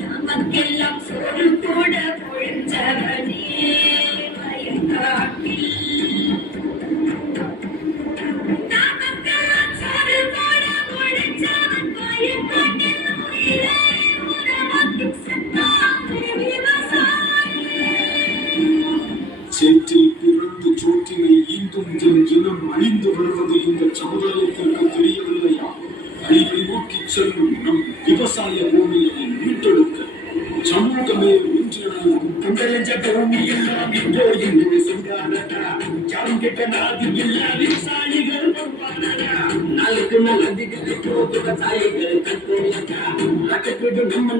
நமக்கெல்லாம் சோறு போட பொழிஞ்சவனே வயக்காட்டில். நமக்கெல்லாம் சோறு போட பொழிஞ்சவன் வயக்காட்டில். உயிரை உணவாக்கி செத்தான் விவசாயி. சேற்றில் பிறந்து சோற்றினை ஈந்தும் தன் இனம் அழிந்து வருவது இந்த சமுதாயத்திற்கு தெரியவில்லையா? அழிவை நோக்கி செல்லும் நம் விவசாய பூமியை மீட்டெடுக்க சமூகமே ஒன்றிணையும். புண்டலஞ்ச பூமி எல்லாம் இன்றோ என்று சொல்றானடா. யாரும் கேட்ட நாதி எல்லா விவசாயிகள் நாளுக்கு நல்லது விவசாயிகள் கற்கொள்ளடா. நம்ம